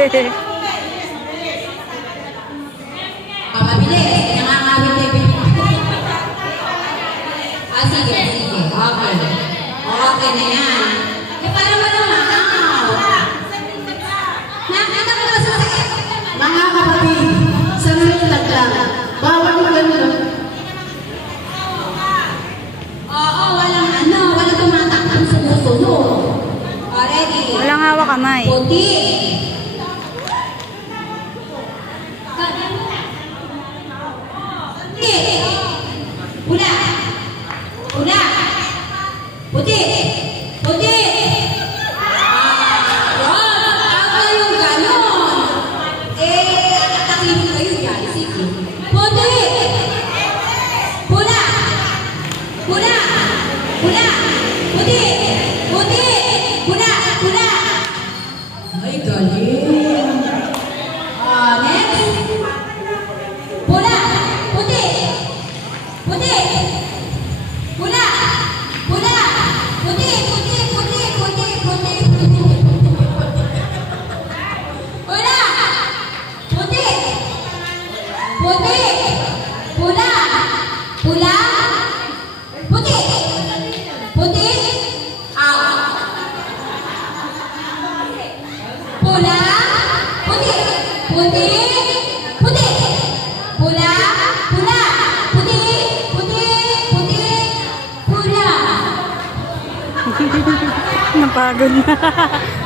Mabilis. Nangangawit na yung sige, sige. Okay. Okay na yan. Eh, para mo naman. Nakita ko ba sa sakit? Mga kapatid, sandali lang. Bawal mo ganun. Oo, walang tumatakang sumusunod. Already. Walang hawak kamay. Puti. Pula. Pula. Puti. Puti. Ako yung ganon. Atakin kayo yan. Sige. Puti. Pula. Pula. Pula. Puti. Puti. Pula. Pula. Ay, galing. Next. Pula. Puti. Puti. Pula. Pula. Puti. Puti. Puti. Puti. Puti. Pula. Puti. Puti. Pula. Pula. Puti. Puti. Pula. Puti. Puti. Puti. Pula. Pula. Puti. Puti. Puti. Pula. Napagod na.